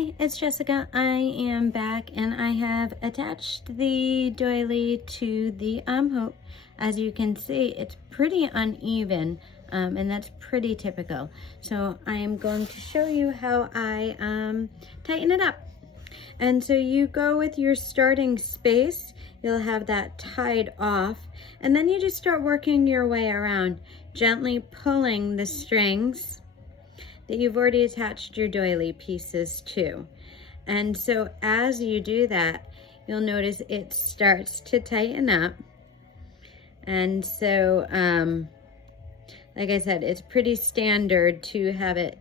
Hi, it's Jessica. I am back and I have attached the doily to the hoop. As you can see, it's pretty uneven and that's pretty typical. So I am going to show you how I tighten it up. And so you go with your starting space, you'll have that tied off, and then you just start working your way around, gently pulling the strings that you've already attached your doily pieces to. And so as you do that, you'll notice it starts to tighten up. And so, like I said, it's pretty standard to have it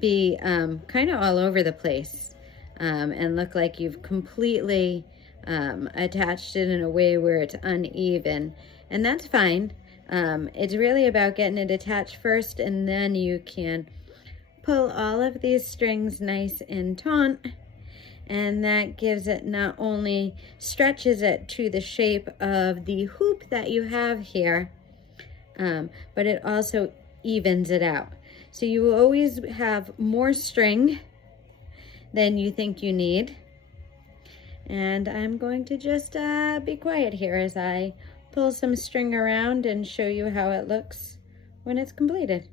be kind of all over the place and look like you've completely attached it in a way where it's uneven. And that's fine. It's really about getting it attached first, and then you can pull all of these strings nice and taut, and that gives it, not only stretches it to the shape of the hoop that you have here, but it also evens it out. So you will always have more string than you think you need. And I'm going to just be quiet here as I pull some string around and show you how it looks when it's completed.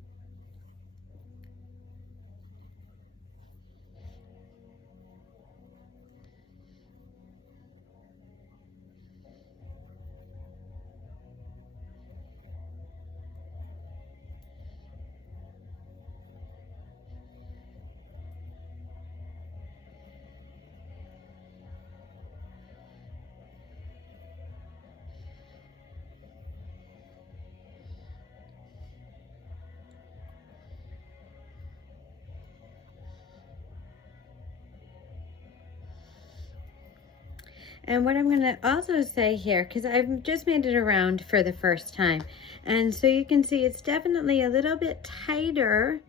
And what I'm going to also say here, because I've just made it around for the first time, and so you can see it's definitely a little bit tighter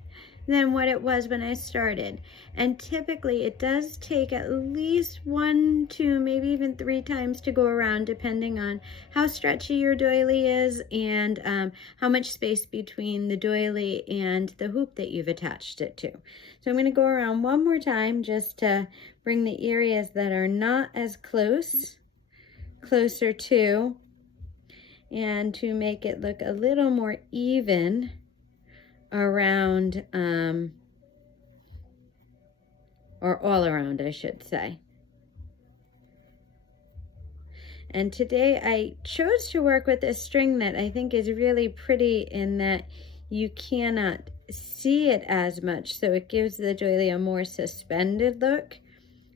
than what it was when I started. And typically it does take at least 1, 2, maybe even 3 times to go around, depending on how stretchy your doily is and how much space between the doily and the hoop that you've attached it to. So I'm going to go around one more time just to bring the areas that are not as closer to, and to make it look a little more even around, or all around, I should say. And today I chose to work with a string that I think is really pretty in that you cannot see it as much, so it gives the doily a more suspended look.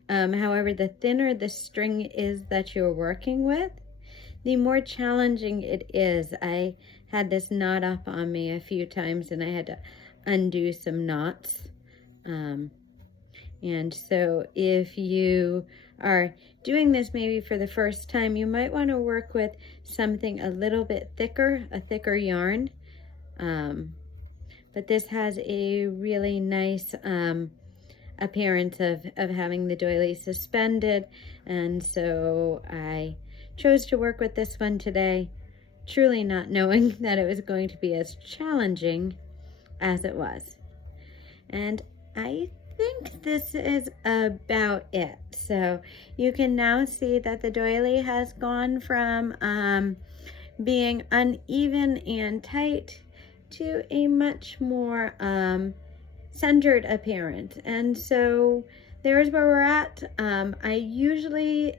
However, the thinner the string is that you're working with, the more challenging it is. I had this knot up on me a few times and I had to undo some knots. And so if you are doing this maybe for the first time, you might want to work with something a little bit thicker, a thicker yarn. But this has a really nice appearance of having the doily suspended, and so I chose to work with this one today, truly not knowing that it was going to be as challenging as it was. And I think this is about it. So you can now see that the doily has gone from being uneven and tight to a much more centered appearance. And so there's where we're at. I usually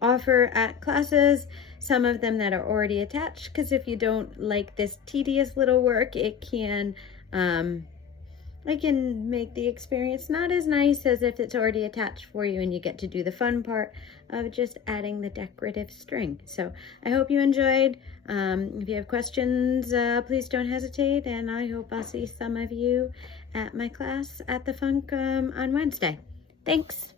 offer at classes some of them that are already attached, because if you don't like this tedious little work, it can make the experience not as nice as if it's already attached for you and you get to do the fun part of just adding the decorative string. So I hope you enjoyed. If you have questions, please don't hesitate, and I hope I'll see some of you at my class at the Funk on Wednesday. Thanks.